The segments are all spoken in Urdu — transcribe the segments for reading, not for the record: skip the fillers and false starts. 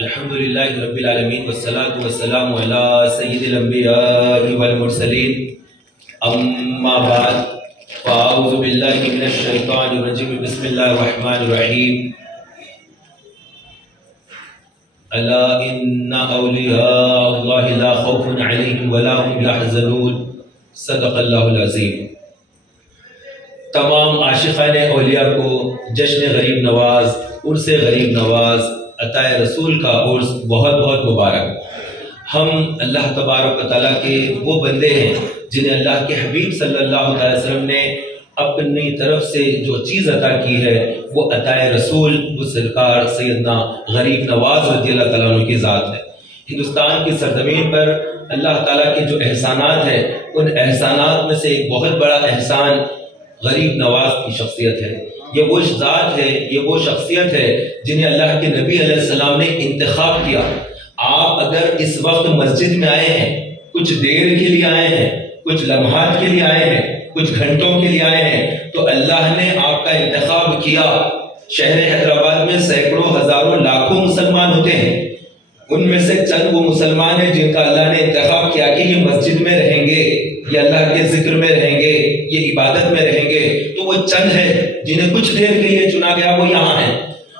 الحمدللہ رب العالمین والصلاة والسلام علی سید الانبیاء والمرسلین اما بعد فاعوذ باللہ من الشیطان الرجیم بسم اللہ الرحمن الرحیم الا ان اولیاء اللہ لا خوف علیہم ولا هم یحزنون صدق اللہ العظیم۔ تمام عاشقان اولیاء کو جشن غریب نواز، عرس غریب نواز، عطا رسول کا عرس بہت بہت مبارک۔ ہم اللہ تبارک و تعالیٰ کے وہ بندے ہیں جنہیں اللہ کے حبیب صلی اللہ علیہ وسلم نے اپنی طرف سے جو چیز عطا کی ہے وہ عطا رسول، وہ سرکار سیدنا غریب نواز رضی اللہ تعالیٰ عنہ کی ذات ہے۔ ہندوستان کی سرزمین پر اللہ تعالیٰ کے جو احسانات ہیں ان احسانات میں سے ایک بہت بڑا احسان غریب نواز کی شخصیت ہے۔ یہ وہ ذات ہے، یہ وہ شخصیت ہے جنہیں اللہ کے نبی علیہ السلام نے انتخاب کیا۔ آپ اگر اس وقت مسجد میں آئے ہیں، کچھ دیر کے لیے آئے ہیں، کچھ لمحات کے لیے آئے ہیں، کچھ گھنٹوں کے لیے آئے ہیں، تو اللہ نے آپ کا انتخاب کیا۔ شہر حیدرآباد میں سینکڑوں ہزاروں لاکھوں مسلمان ہوتے ہیں، ان میں سے چند وہ مسلمان ہیں جن کا اللہ نے انتخاب کیا کہ یہ مسجد میں رہیں گے، یہ اللہ کے ذکر میں رہیں گے، یہ عبادت میں رہیں گے۔ تو وہ چند ہے جنہیں کچھ دیر کے لیے چنا گیا، وہ یہاں ہیں۔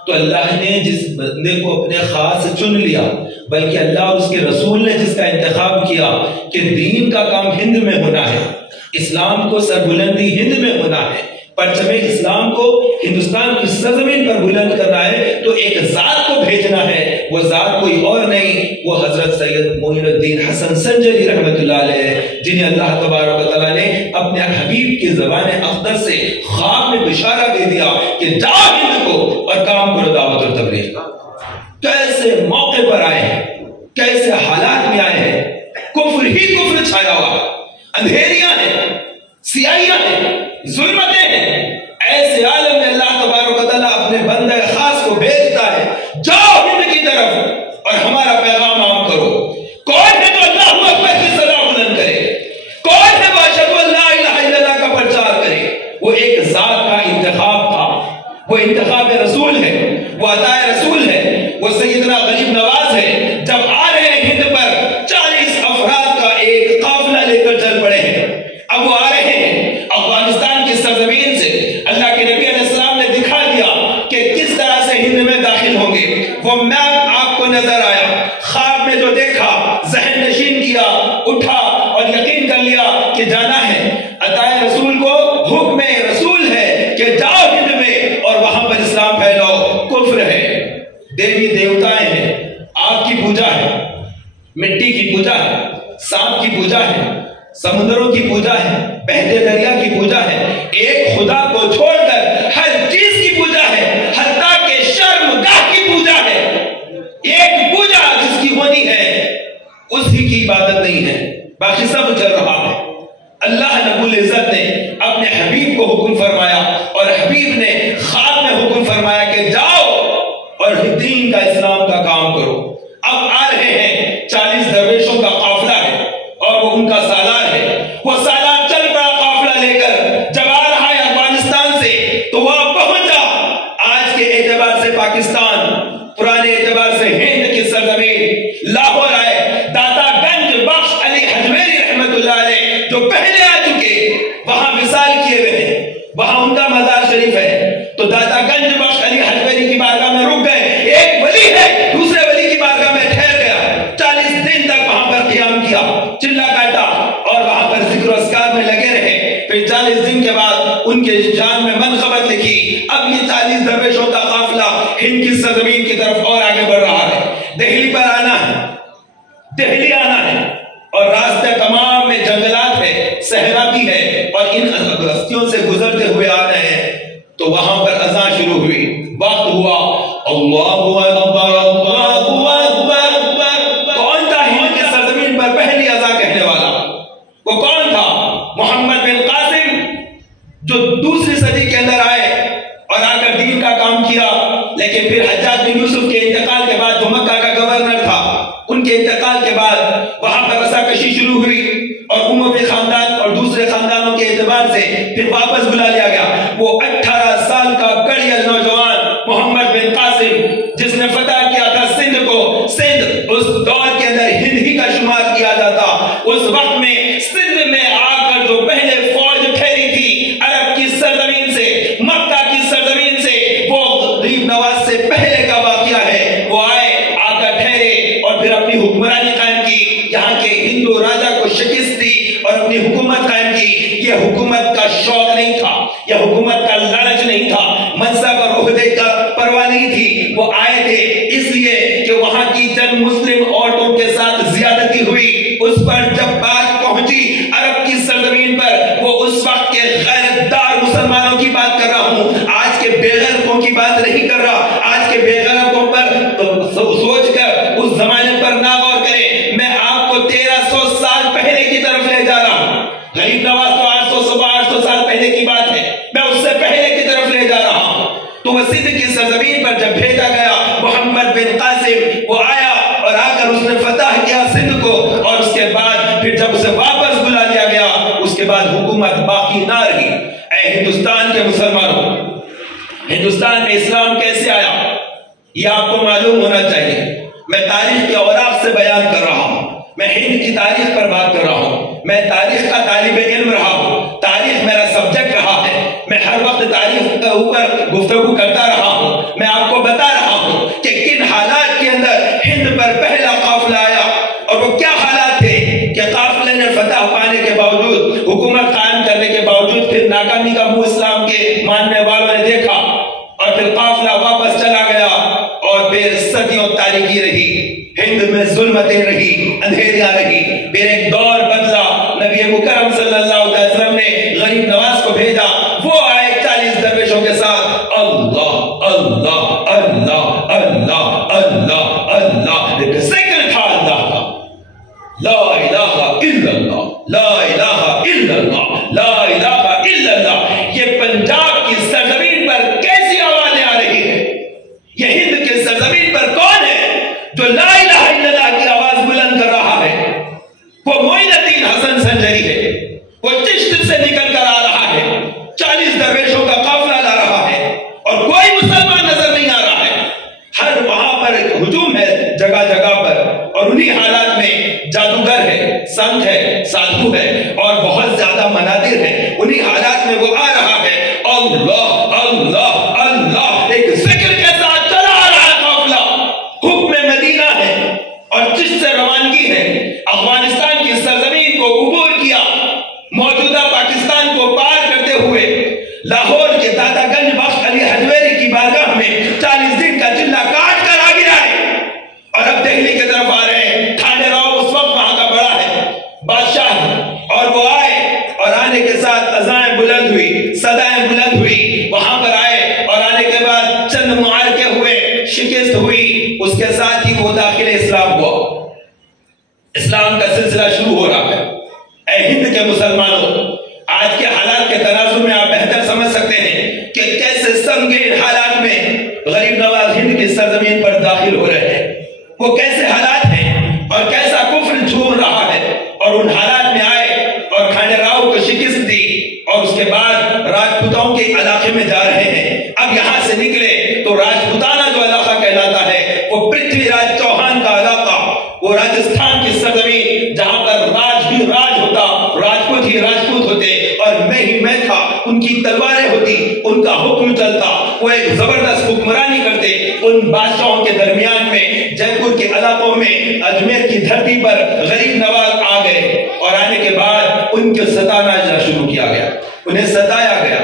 تو اللہ نے جس بندے کو اپنے خاص چن لیا، بلکہ اللہ اور اس کے رسول نے جس کا انتخاب کیا کہ دین کا کام ہند میں ہونا ہے، اسلام کو سربلندی ہند میں ہونا ہے، پرچم اسلام کو ہندوستان کی سرزمین پر بلند کرنا ہے، تو ایک ذات کو بھیجنا ہے۔ وہ ذات کوئی اور نہیں، وہ حضرت سید معین الدین حسن سنجری رحمۃ اللہ علیہ، جنہیں اللہ تبارک و تعالیٰ نے اپنے حبیب کی زبان اقدس سے خواب میں بشارہ دے دیا کہ جاؤ ہند کو اور کام کرو دعوت اور تبلیغ۔ کیسے موقع پر آئے ہیں، کیسے حالات میں آئے ہیں، کفر ہی کفر چھایا ہوا، اندھیریاں ہیں، سیاہیاں ہیں، ظلمتیں ہیں۔ ایسے عالم میں اللہ تبارک و تعالیٰ اپنے بندہ خاص کو بھیجتا ہے، جاؤ ہند کی طرف اور ہمارا پیغام عام کرو۔ کون ہے جو اللہ اکبر کی صدا بلند کرے؟ کون ہے وہ اشہد ان لا الہ الا اللہ کا پرچار کرے؟ وہ ایک ذات کا انتخاب تھا، وہ انتخاب رسول ہے، وہ عطا رسول ہے، وہ سیدنا غریب نواز ہے۔ جب آ رہے ہیں ہند پر 40 افراد کا ایک قافلہ لے کر چل پڑے ہیں۔ اب وہ آ رہے ہیں افغانستان کی سرزمین سے۔ اللہ کے نبی علیہ السلام نے دکھا دیا کہ کس طرح سے ہند میں داخل ہوں گے۔ وہ میپ آپ کو نظر آیا، خواب میں جو دیکھا ذہن نشین کیا، اٹھا اور یقین کر لیا کہ جانا ہے۔ عطا رسول کو حکم رسول ہے کہ جاؤ ہند میں اور وہاں پر اسلام پھیلاؤ۔ کفر ہے، دیوی دیوتائیں ہیں، آگ کی پوجا ہے، مٹی کی پوجا ہے، سانپ کی پوجا ہے، سمندروں کی پوجا ہے، بہتے دریا کی پوجا ہے۔ ایک خدا کو چھوڑ کر ہر چیز کی پوجا ہے، حتیٰ کہ شرمگاہ کی پوجا ہے۔ ایک پوجا جس کی ہونی ہے اسی کی عبادت نہیں ہے، باقی سب چل رہا ہے۔ اللہ رب العزت نے اپنے حبیب کو حکم فرمایا اور حبیب نے خواب میں حکم فرمایا کہ جاؤ اور دین کا اسلام کا کام کرو۔ اب آ رہے ہیں 40 درویشوں کا قافلہ ہے اور وہ ان کا سالار ہے۔ وہ سالار چل پڑا قافلہ لے کر، جب آ رہا ہے افغانستان سے تو وہ پہنچا آج کے اعتبار سے پاکستان، پرانے اعتبار سے ہند کی سرزمین لاہور آئے۔ داتا گنج بخش علی حجویری رحمت اللہ علیہ جو پہلے آ چکے، وہاں وصال کیے ہوئے ہیں، وہاں ان کا مزار شریف ہے۔ تو داتا گنج بخش علی حجویری کی بارگاہ میں رک گئے۔ ایک ولی ہے دوسرے ولی کی بارگاہ میں ٹھہر گیا، 40 دن تک وہاں پر قیام کیا، چلا کاٹا اور وہاں پر ذکر و اذکار میں لگے رہے۔ پھر 40 دن کے بعد ان کے شان میں منقبت لکھی۔ اب یہ 40 درویشوں کا قافلہ ہند کی سرزمین کی طرف اور آگے بڑھ رہا ہے۔ دہلی پر آنا ہے، دہلی آنا ہے، اور راستے تمام میں جنگلات ہے، صحرا بھی ہے، اور ان بستیوں سے گزرتے ہوئے آ رہے ہیں۔ تو وہاں پر اذان شروع ہوئی، وقت ہوا، اللہ اکبر اللہ اکبر۔ کون تھا ہند کی سرزمین پر پہلی اذان کہنے والا؟ وہ کون تھا؟ محمد بن قاسم، جو دوسری صدی کے اندر آئے اور آ کر دین کا کام کیا۔ لیکن پھر حجاج بن یوسف کے انتقال کے بعد جو مکہ کا گورنر تھا، ان کے انتقال کے بعد وہاں پر رساکشی شروع ہوئی اور اموی خاندان اور دوسرے خاندانوں کے اعتبار سے پھر واپس بلا لیا گیا۔ وہ 18 سال کا کڑیل نوجوان محمد بن قاسم جس نے فتح کیا تھا سندھ کو، سندھ اس دور کے اندر ہند ہی کا شمار کیا جاتا، اس وقت میں سندھ میں آ کر جو پہلے فوج ٹھہری تھی عرب کی سرزمین سے، مکہ کی سرزمین سے، وہ غریب نواز سے پہلے کا واقعہ ہے۔ وہ آئے، آ کر ٹھہرے اور پھر اپنی حکمرانی قائم کی، یہاں کے ہندو راجا کو شکست دی اور اپنی حکومت قائم کی۔ یہ حکومت کا شوق نہیں تھا، یہ حکومت کا لالچ نہیں تھا، منصب اور عہدے کا پرواہ نہیں تھی۔ وہ آئے تھے اس لیے کہ وہاں کی چند مسلم عورتوں کے ساتھ زیادتی ہوئی، اس پر جب بات پہنچی عرب کی سرزمین پر، وہ اس وقت کے غیرتدار مسلمانوں کی بات کر رہا ہوں، آج کے بے غیرتوں کی بات نہیں کر رہا۔ آج کے بے غیرتوں پر سوچ کر اس زمانے پر نہ غور کریں، میں آپ کو 1300 سال پہلے کی طرف لے جا رہا ہوں۔ غریب نواز تو 800 سال پہلے کی بات ہے، میں اس سے پہلے کی طرف لے جا رہا ہوں۔ تو وہ سندھ کی سرزمین پر جب بھیجا گیا محمد بن قاسم، وہ آیا اور آ کر اس نے فتح کیا سندھ کو، اور اس کے بعد پھر جب اسے واپس بلا لیا گیا، اس کے بعد حکومت باقی نہ رہی۔ اے ہندوستان کے مسلمانوں، ہندوستان میں اسلام کیسے آیا یہ آپ کو معلوم ہونا چاہیے۔ میں تاریخ کے اوراق سے بیان کر رہا ہوں، میں ہند کی تاریخ پر بات کر رہا ہوں، میں تاریخ کا طالب علم رہا ہوں، تاریخ میرا سبجیکٹ رہا ہے، میں ہر وقت تاریخ کے اوپر گفتگو کرتا رہا ہوں۔ میں آپ کو بتا رہا ہوں کہ کن حالات کے اندر ہند پر پہلا قافلہ آیا، اور وہ کیا حالات تھے کہ قافلے نے فتح پانے کے باوجود، حکومت قائم کرنے کے باوجود پھر ناکامی کا منہ اسلام کے ماننے والوں نے دیکھا، اور پھر قافلہ واپس چلا گیا، اور پھر صدیوں تاریکی رہی، ہند میں ظلمتیں رہی، اندھیریاں رہی، پھر ایک دور بدلا۔ نبی مکرم صلی اللہ علیہ وسلم نے غریب نواز کو بھیجا، وہ آئے 40 درویشوں کے ساتھ، اللہ اللہ اللہ اللہ اللہ اللہ، ایک ذکر تھا اللہ کا، لا الہ الا اللہ، لا الہ الا اللہ، لا الہ الا اللہ۔ یہ پنجاب کی سرزمین پر کیسی آوازیں آ رہی ہیں؟ یہ ہند کے سرزمین پر کون ہے جو لا الہ الا اللہ کی آواز بلند کر رہا ہے؟ وہ معین الدین حسن سنجری ہے، وہ چشت سے نکل کر آ رہا ہے، 40 درویشوں کا قافلہ لا رہا ہے، اور کوئی مسلمان نظر نہیں آ رہا ہے۔ ہر وہاں پر ایک ہجوم ہے جگہ جگہ پر، اور انہی حالات میں جادوگر ہے، سنت ہے، سادھو ہے، اور بہت زیادہ منادر ہے، انہی حالات میں وہ آ رہا ہے، اللہ اللہ اللہ، ایک ذکر کے ساتھ چلا آ رہا ہے قافلہ، حکم مدینہ ہے اور جس سے روانگی ہے، افغانستان کی سرزمین کو عبور کیا، موجودہ پاکستان کو پار کرتے ہوئے لاہور کے دادا گنج بخش علی حجویری کی بارگاہ میں 40 دن کا چلہ کاٹ کر آگے آئے، اور اب دہلی کی طرف آ رہے ہیں۔ کھانڈے راؤ اس وقت وہاں کا بڑا ہے، بادشاہ ہے، اور وہ آئے، اور آنے کے ساتھ اذائیں بلند ہوئی، صدائیں بلند ہوئی، وہاں پر آئے، اور آنے کے بعد چند معارکے ہوئے، شکست ہوئی، اس کے ساتھ ہی وہ داخل اسلام ہوا، اسلام کا سلسلہ شروع ہو رہا ہے۔ اے ہند کے مسلمانوں، آج کے حالات کے تناظر میں آپ بہتر سمجھ سکتے ہیں کہ کیسے سنگین حالات میں غریب نواز ہند کی سرزمین پر داخل ہو رہے ہیں، وہ کیسے حالات ہیں اور کیسا کفر جھول رہا ہے، اور ان حالات میں آئے اور کھانڈے راؤ کو شکست دی، اور اس کے بعد راجپوتوں کے علاقے میں جا رہے ہیں۔ اب یہاں سے نکلے تو راجپوتانہ جو علاقہ کہلاتا ہے وہ پرتھوی راج چوہان کا علاقہ، وہ راجستھان کی سرزمین جہاں پر راج بھی راج ہوتا، راجپوت ہی راجپوت ہوتے، اور میں ہی میں تھا، ان کی تلواریں ہوتی، ان کا حکم چلتا، وہ ایک زبردست حکمرانی کرتے۔ ان بادشاہوں کے درمیان میں جے پور کے علاقوں میں اجمیر کی دھرتی پر غریب نواز آ گئے، اور آنے کے بعد ان کو ستانا شروع کیا گیا، انہیں ستایا گیا،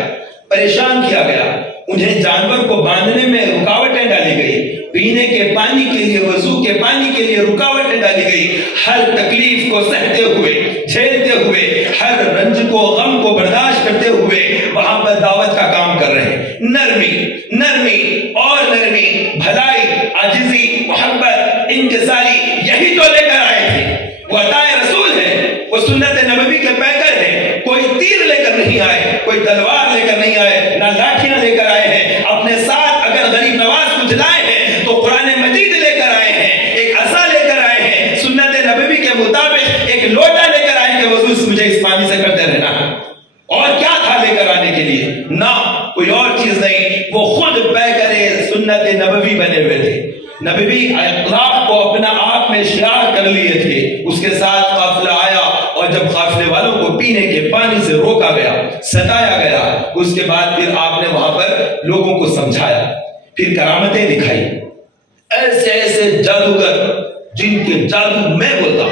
پریشان کیا گیا، انہیں جانور کو باندھنے میں رکاوٹیں ڈالی گئی، پینے کے پانی کے لیے، وضو کے پانی کے لیے رکاوٹیں ڈالی گئی۔ ہر تکلیف کو سہتے ہوئے، جھیلتے ہوئے، ہر رنج کو، غم کو برداشت کرتے ہوئے وہاں پر دعوت کا کام کر رہے ہیں۔ نرمی نرمی اور نرمی، بھلائی، عاجزی، محبت، انکساری، یہی تو لے کر آئے تھے۔ وہ عطائے رسول ہے، وہ سنت نبوی کے پیکر ہیں، کوئی تیر لے کر نہیں آئے، کوئی تلوار لے کر نہیں آئے، نہ لاٹھیاں لے کر آئے ہیں۔ اپنے ساتھ اگر غریب نواز کو جھٹلائے ہیں تو قرآن مجید لے کر آئے ہیں، ایک عصا لے کر آئے ہیں، سنت نبوی کے مطابق ایک لوٹا لے کر آئے کہ وضو مجھے اس پانی سے کرتے رہنا ہے۔ اور کیا تھا لے کر آنے کے لیے؟ نہ کوئی اور چیز نہیں، وہ خود پیکرے سنت نبوی بنے ہوئے تھے، نبوی اخلاق کو اپنا آپ میں شعار کر لیے تھے۔ اس کے ساتھ قافلہ آیا اور جب قافلے والوں کو پینے کے پانی سے روکا گیا، ستایا گیا، اس کے بعد پھر آپ نے وہاں پر لوگوں کو سمجھایا، پھر کرامتیں دکھائی، ایسے ایسے جادوگر جن کے جادو میں بولتا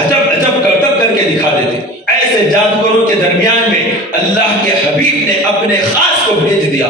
عجب عجب کرتب کر کے دکھا دیتے، ایسے جادوگروں کے درمیان میں اللہ کے حبیب نے اپنے خاص کو بھیج دیا۔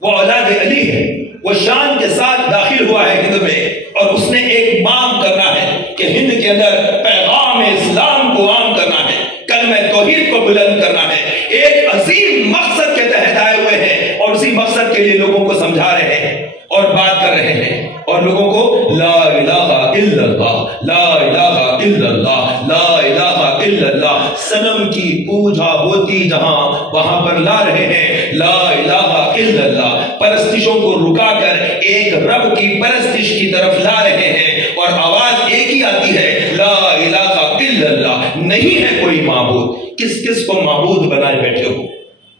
وہ اولاد علی ہے، وہ شان کے ساتھ داخل ہوا ہے ہند میں، اور اس نے ایک مام کرنا ہے کہ ہند کے اندر پیغام اسلام کو عام کرنا ہے، کلمہ توحید کو بلند کرنا ہے۔ ایک عظیم مقصد کے تحت آئے ہوئے ہیں اور اسی مقصد کے لیے لوگوں کو سمجھا رہے ہیں اور بات کر رہے ہیں، اور لوگوں کو لا الہ الا اللہ، لا الہ الا اللہ، لا الہ الا اللہ، صنم کی پوجا ہوتی جہاں وہاں پر لا رہے ہیں لا الہ الا اللہ، پرستشوں کو رکا کر ایک رب کی پرستش کی طرف لا رہے ہیں، اور آواز ایک ہی آتی ہے لا الہ الا اللہ، نہیں ہے کوئی معبود۔ کس کس کو معبود بنائے بیٹھے ہو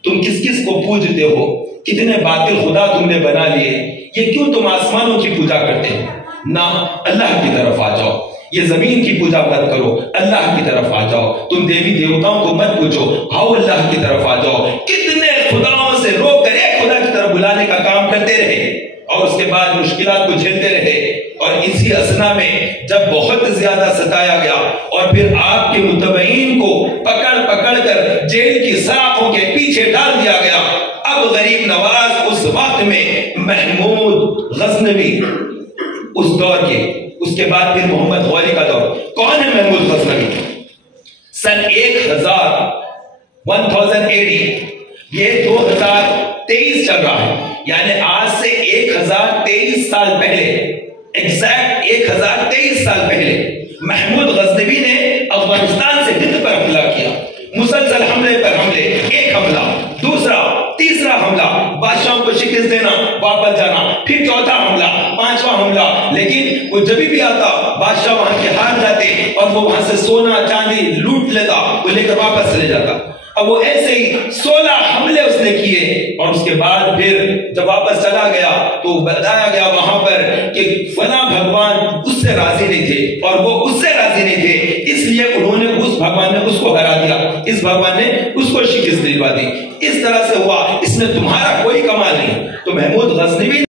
تم؟ کس کس کو پوجتے ہو؟ کتنے باطل خدا تم نے بنا لیے؟ یہ کیوں تم آسمانوں کی پوجا کرتے ہیں؟ نہ، اللہ کی طرف آ جاؤ، یہ زمین کی پوجا مت کرو، اللہ کی طرف آ جاؤ، تم دیوی دیوتاؤں کو مت پوچھو، آؤ اللہ کی طرف آ جاؤ۔ کتنے خداؤں سے روک کر ایک خدا کی طرف بلانے کا کام کرتے رہے اور اس کے بعد مشکلات کو جھیلتے رہے، اور اسی اثنا میں جب بہت زیادہ ستایا گیا اور پھر آپ کے متبعین کو پکڑ پکڑ کر جیل کی سلاخوں کے پیچھے ڈال دیا گیا، اب غریب نواز اس وقت میں محمود غزنوی اس دور کے، اس کے بعد پھر محمد غوری کا دور۔ کون ہے محمود غزنوی؟ سن 1080 یہ 2023 چل رہا ہے، یعنی آج سے 1023 سال پہلے، ایگزیکٹ 1023 سال پہلے محمود غزنوی نے افغانستان سے ہند پر حملہ کیا، مسلسل حملے پر حملے، ایک حملہ، دوسرا، تیسرا حملہ، بادشاہوں کو شکست دینا، واپس جانا، پھر چوتھا حملہ، پانچواں حملہ، لیکن وہ جب بھی آتا بادشاہ وہاں کے ہار جاتے اور وہ وہاں سے سونا چاندی لوٹ لیتا، وہ لے کر واپس چلے جاتا۔ اب وہ ایسے ہی 16 حملے اس نے کیے، اور اس کے بعد پھر جب واپس چلا گیا تو بتایا گیا وہاں پر کہ فلاں بھگوان اس سے راضی نہیں تھے اور وہ اس سے راضی نہیں تھے، اس لیے انہوں نے اس بھگوان نے اس کو ہرا دیا، اس بھگوان نے اس کو شکست دلوا دی۔ اس طرح سے ہوا، اس میں تمہارا کوئی کمال نہیں۔ تو محمود غزنوی